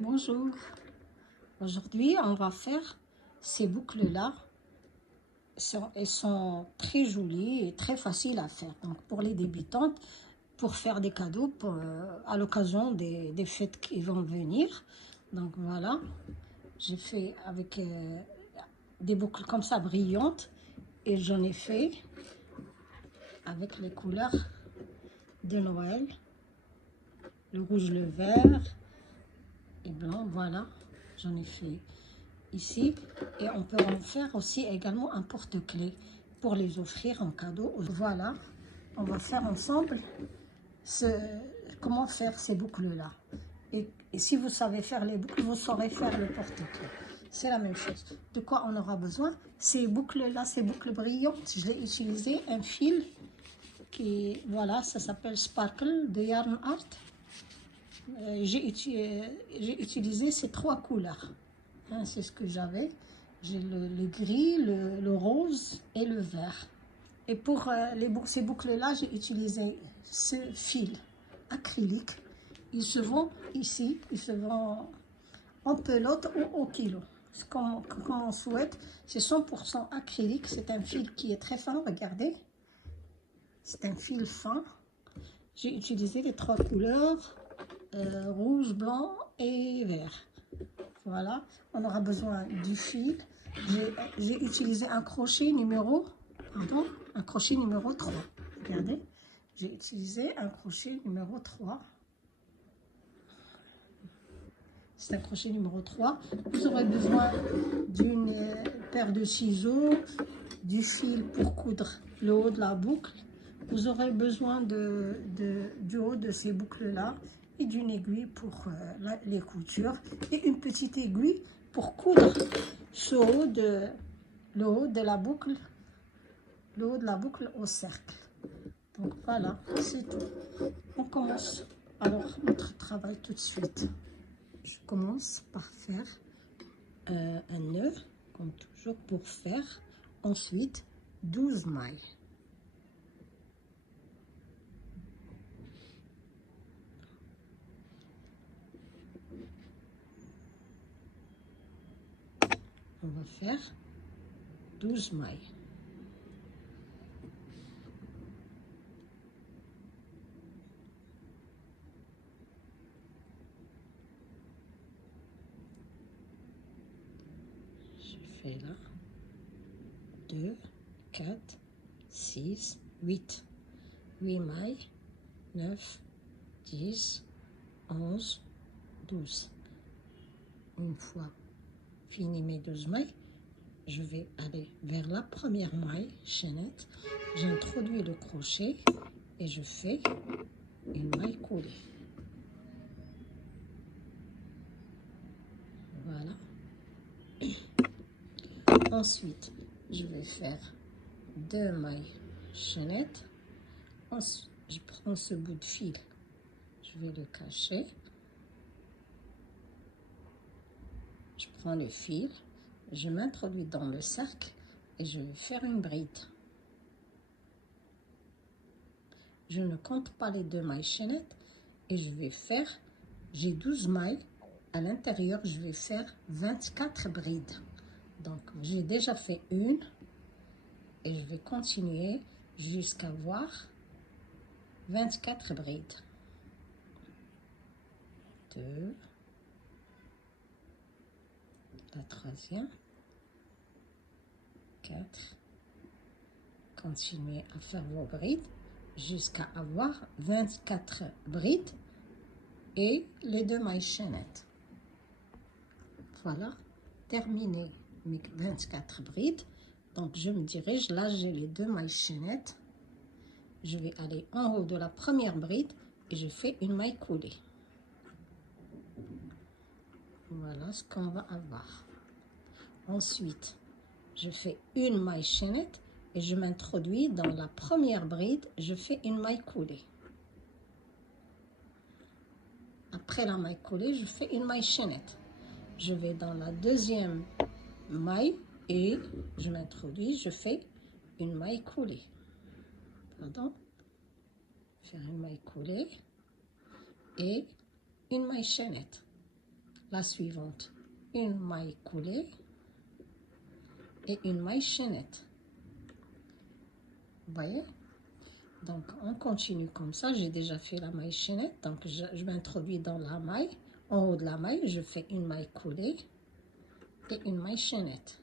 Bonjour, aujourd'hui on va faire ces boucles-là. Elles sont très jolies et très faciles à faire. Donc pour les débutantes, pour faire des cadeaux à l'occasion des fêtes qui vont venir. Donc voilà, j'ai fait avec des boucles comme ça brillantes et j'en ai fait avec les couleurs de Noël, le rouge, le vert et blanc. Voilà, j'en ai fait ici, et on peut en faire aussi également un porte-clés pour les offrir en cadeau. Voilà, on va faire ensemble comment faire ces boucles là, et si vous savez faire les boucles, vous saurez faire le porte-clés. C'est la même chose. De quoi on aura besoin? Ces boucles là, ces boucles brillantes, je l'ai utilisé un fil qui, voilà, ça s'appelle Sparkle de Yarn Art. J'ai utilisé ces trois couleurs. Hein, c'est ce que j'avais. J'ai le gris, le rose et le vert. Et pour ces boucles-là, j'ai utilisé ce fil acrylique. Ils se vendent ici, ils se vendent en pelote ou au kilo. Comme on souhaite, c'est 100% acrylique. C'est un fil qui est très fin, regardez. C'est un fil fin. J'ai utilisé les trois couleurs, rouge, blanc et vert. Voilà, on aura besoin du fil. J'ai utilisé un crochet numéro 3. Regardez, j'ai utilisé un crochet numéro 3. C'est un crochet numéro 3. Vous aurez besoin d'une paire de ciseaux, du fil pour coudre le haut de la boucle. Vous aurez besoin du haut de ces boucles-là et d'une aiguille pour les coutures et une petite aiguille pour coudre le haut de la boucle au cercle. Donc voilà, c'est tout. On commence alors notre travail tout de suite. Je commence par faire un nœud, comme toujours, pour faire ensuite 12 mailles. On va faire 12 mailles. Je fais là 2, 4, 6, 8. 8 mailles, 9, 10, 11, 12. Une fois fini mes 12 mailles, je vais aller vers la première maille chaînette. J'introduis le crochet et je fais une maille coulée. Voilà. Ensuite, je vais faire 2 mailles chaînettes. Ensuite, je prends ce bout de fil, je vais le cacher. Je prends le fil, je m'introduis dans le cercle et je vais faire une bride. Je ne compte pas les 2 mailles chaînettes et je vais faire, j'ai 12 mailles, à l'intérieur je vais faire 24 brides. Donc j'ai déjà fait une et je vais continuer jusqu'à avoir 24 brides. 2, la troisième, 4, continuez à faire vos brides jusqu'à avoir 24 brides et les 2 mailles chaînettes. Voilà, terminé mes 24 brides. Donc je me dirige, là j'ai les 2 mailles chaînettes. Je vais aller en haut de la première bride et je fais une maille coulée. Voilà ce qu'on va avoir. Ensuite, je fais une maille chaînette et je m'introduis dans la première bride, je fais une maille coulée. Après la maille coulée, je fais une maille chaînette. Je vais dans la deuxième maille et je m'introduis, je fais une maille coulée. Pardon, faire une maille coulée et une maille chaînette. la suivante, une maille coulée et une maille chaînette. Vous voyez? Donc on continue comme ça. J'ai déjà fait la maille chaînette, donc je m'introduis dans la maille. En haut de la maille, je fais une maille coulée et une maille chaînette.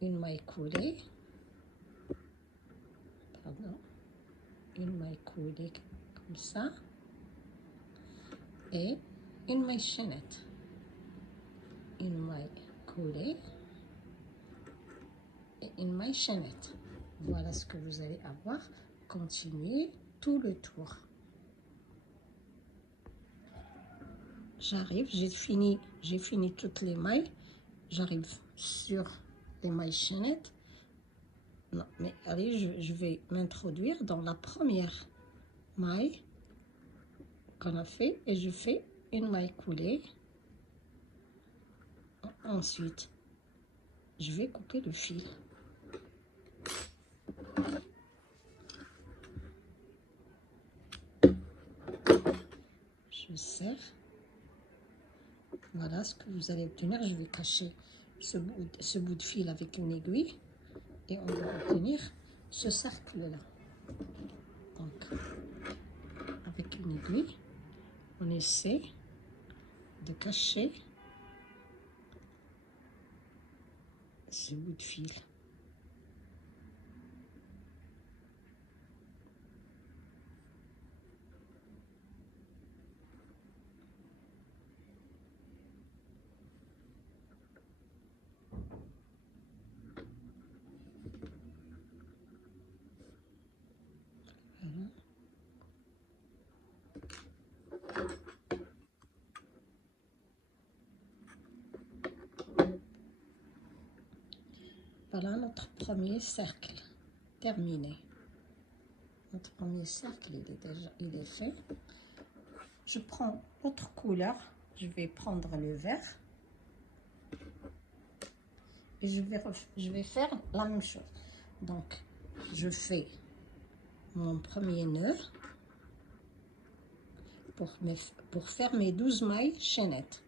Une maille coulée, pardon, une maille coulée comme ça et une maille chaînette. Une maille coulée et une maille chaînette. Voilà ce que vous allez avoir. Continuez tout le tour. J'arrive, j'ai fini toutes les mailles. J'arrive sur les mailles chaînettes. Non, mais allez, je vais m'introduire dans la première maille qu'on a fait et je fais une maille coulée. Ensuite, je vais couper le fil. Je serre. Voilà ce que vous allez obtenir. Je vais cacher ce bout de fil avec une aiguille et on va obtenir ce cercle-là. Donc, avec une aiguille, on essaie de cacher ce bout de fil. Voilà. Voilà notre premier cercle terminé. Notre premier cercle, il est fait. Je prends autre couleur. Je vais prendre le vert. Et je vais faire la même chose. Donc, je fais mon premier nœud pour faire mes 12 mailles chaînettes.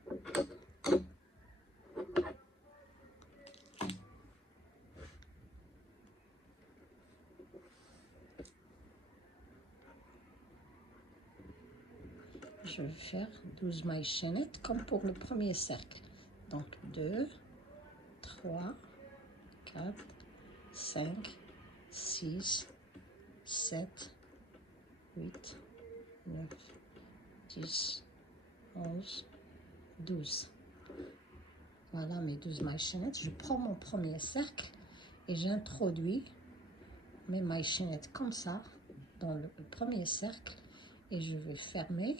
Je vais faire 12 mailles chaînettes comme pour le premier cercle. Donc 2, 3, 4, 5, 6, 7, 8, 9, 10, 11, 12. Voilà mes 12 mailles chaînettes. Je prends mon premier cercle et j'introduis mes mailles chaînettes comme ça dans le premier cercle et je vais fermer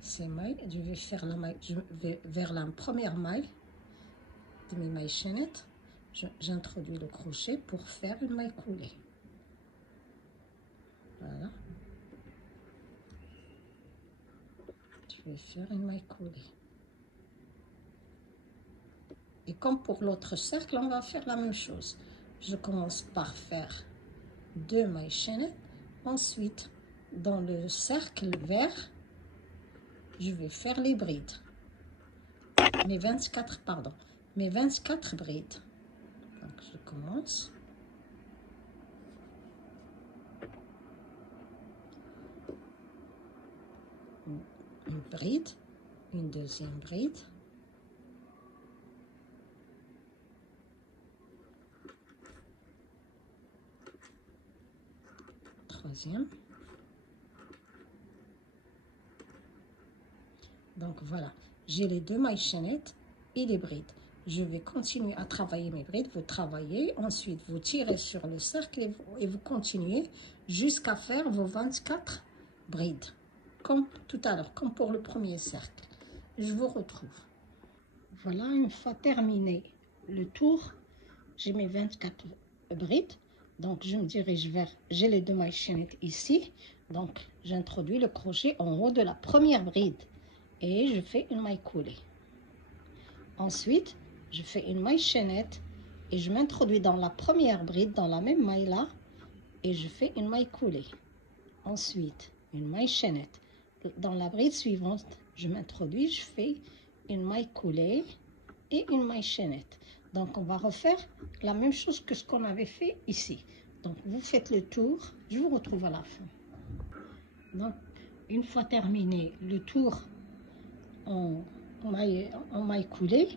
ces mailles. Je vais faire la maille, je vais vers la première maille de mes mailles chaînettes. J'introduis le crochet pour faire une maille coulée. Voilà. Je vais faire une maille coulée. Et comme pour l'autre cercle, on va faire la même chose. Je commence par faire 2 mailles chaînettes. Ensuite, dans le cercle vert, je vais faire les brides. Mes 24 brides. Donc, je commence. Une bride, une deuxième bride. Troisième. Donc voilà, j'ai les 2 mailles chaînettes et les brides. Je vais continuer à travailler mes brides. Vous travaillez, ensuite vous tirez sur le cercle et vous continuez jusqu'à faire vos 24 brides. Comme tout à l'heure, comme pour le premier cercle. Je vous retrouve. Voilà, une fois terminé le tour, j'ai mes 24 brides. Donc, je me dirige vers, j'ai les 2 mailles chaînettes ici. Donc, j'introduis le crochet en haut de la première bride. Et je fais une maille coulée. Ensuite, je fais une maille chaînette et je m'introduis dans la première bride, dans la même maille là, et je fais une maille coulée. Ensuite, une maille chaînette. Dans la bride suivante, je m'introduis, je fais une maille coulée et une maille chaînette. Donc on va refaire la même chose que ce qu'on avait fait ici. Donc vous faites le tour, je vous retrouve à la fin. Donc une fois terminé le tour en maille coulée,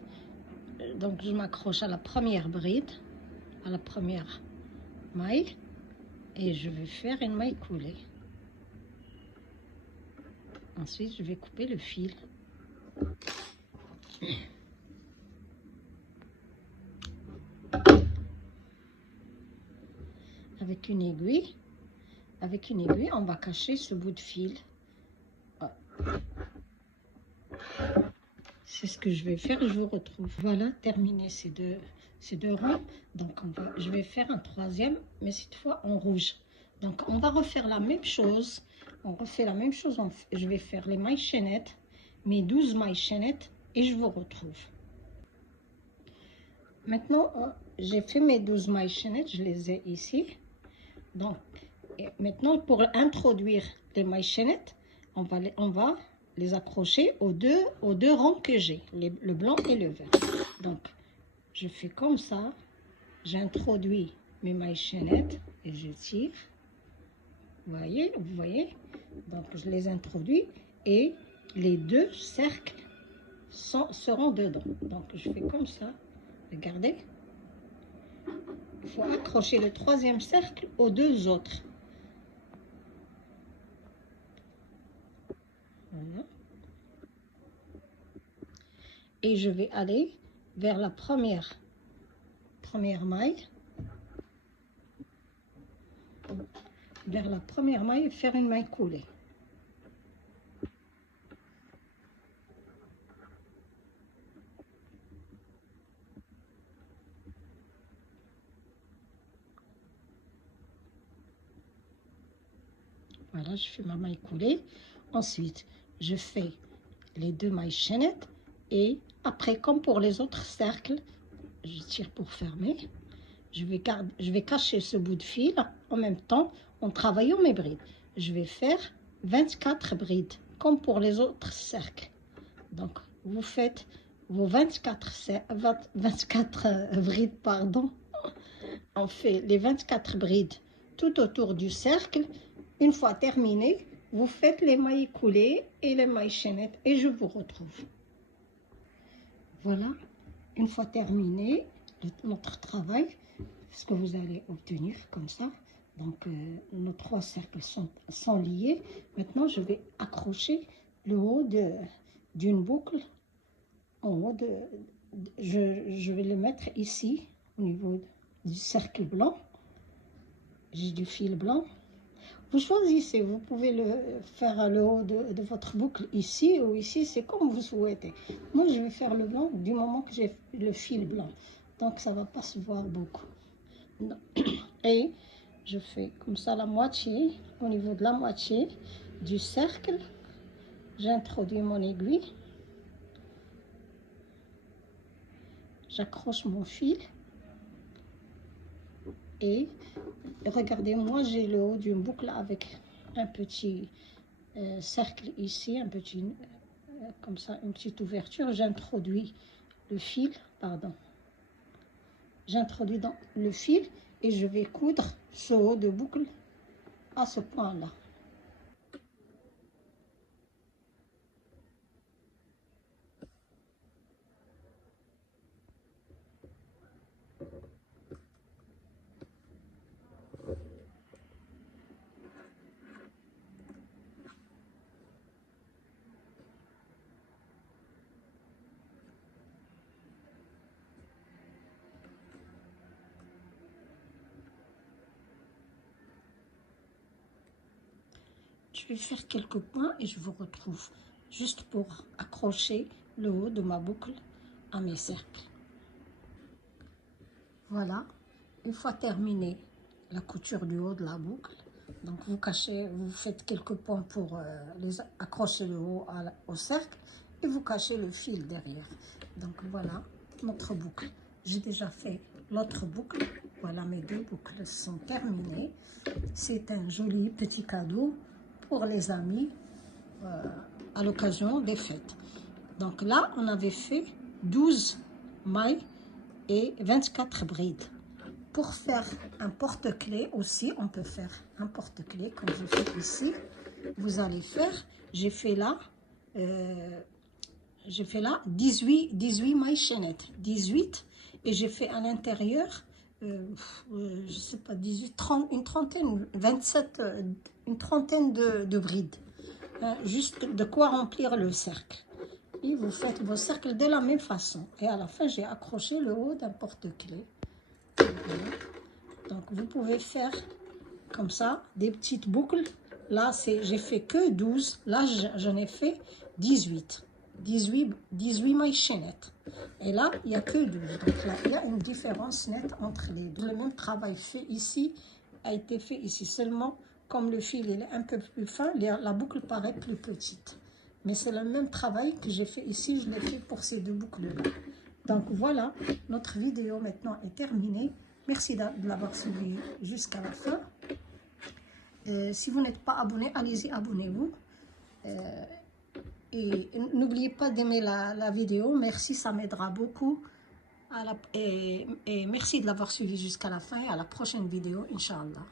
donc je m'accroche à la première bride, à la première maille, et je vais faire une maille coulée. Ensuite je vais couper le fil. Avec une aiguille, on va cacher ce bout de fil. C'est ce que je vais faire, je vous retrouve. Voilà, terminé ces deux rangs. Donc je vais faire un troisième, mais cette fois en rouge. Donc on va refaire la même chose. On refait la même chose. Je vais faire les mailles chaînettes, mes 12 mailles chaînettes, et je vous retrouve. Maintenant, j'ai fait mes 12 mailles chaînettes, je les ai ici. Donc, maintenant, pour introduire les mailles chaînettes, on va les accrocher aux deux rangs que j'ai, le blanc et le vert. Donc, je fais comme ça, j'introduis mes mailles chaînettes et je tire. Vous voyez, donc je les introduis et les deux cercles seront dedans. Donc, je fais comme ça, regardez. Il faut accrocher le troisième cercle aux deux autres. Voilà. Et je vais aller vers la première maille. Vers la première maille et faire une maille coulée. Voilà, je fais ma maille coulée. Ensuite, je fais les deux mailles chaînettes et après, comme pour les autres cercles, je tire pour fermer. Je vais cacher ce bout de fil en même temps en travaillant mes brides. Je vais faire 24 brides comme pour les autres cercles. Donc, vous faites vos 24 brides, pardon. On fait les 24 brides tout autour du cercle. Une fois terminé, vous faites les mailles coulées et les mailles chaînettes et je vous retrouve. Voilà, une fois terminé notre travail, ce que vous allez obtenir comme ça. Donc, nos trois cercles sont liés. Maintenant, je vais accrocher le haut d'une boucle. En haut je vais le mettre ici, au niveau du cercle blanc. J'ai du fil blanc. Vous choisissez, vous pouvez le faire le haut de votre boucle ici ou ici, c'est comme vous souhaitez. Moi, je vais faire le blanc du moment que j'ai le fil blanc. Donc, ça ne va pas se voir beaucoup. Et je fais comme ça la moitié, au niveau de la moitié du cercle. J'introduis mon aiguille. J'accroche mon fil. Et regardez, moi j'ai le haut d'une boucle avec un petit cercle ici, un petit, comme ça, une petite ouverture. J'introduis le fil, j'introduis dans le fil et je vais coudre ce haut de boucle à ce point-là. Je vais faire quelques points et je vous retrouve juste pour accrocher le haut de ma boucle à mes cercles. Voilà, une fois terminé la couture du haut de la boucle, donc vous faites quelques points pour accrocher le haut au cercle et vous cachez le fil derrière. Donc voilà notre boucle. J'ai déjà fait l'autre boucle. Voilà, mes deux boucles sont terminées. C'est un joli petit cadeau pour les amis à l'occasion des fêtes. Donc là, on avait fait 12 mailles et 24 brides. Pour faire un porte-clés aussi, on peut faire un porte-clés comme je fais ici. Vous allez faire, j'ai fait là 18 mailles chaînettes, 18, et j'ai fait à l'intérieur, je sais pas, 18, 30, une trentaine, 27, une trentaine de brides. Juste de quoi remplir le cercle. Et vous faites vos cercles de la même façon. Et à la fin, j'ai accroché le haut d'un porte-clés. Donc, vous pouvez faire comme ça, des petites boucles. Là, j'ai fait que 12. Là, j'en ai fait 18. 18 mailles chaînettes. Et là, il n'y a que 12. Donc là, il y a une différence nette entre les deux. Le même travail fait ici a été fait ici. Seulement, comme le fil est un peu plus fin, la boucle paraît plus petite. Mais c'est le même travail que j'ai fait ici. Je l'ai fait pour ces deux boucles-là. Donc voilà, notre vidéo maintenant est terminée. Merci de l'avoir suivi jusqu'à la fin. Si vous n'êtes pas abonné, allez-y, abonnez-vous. Et n'oubliez pas d'aimer la vidéo. Merci, ça m'aidera beaucoup. Et merci de l'avoir suivi jusqu'à la fin. Et à la prochaine vidéo, Inch'Allah.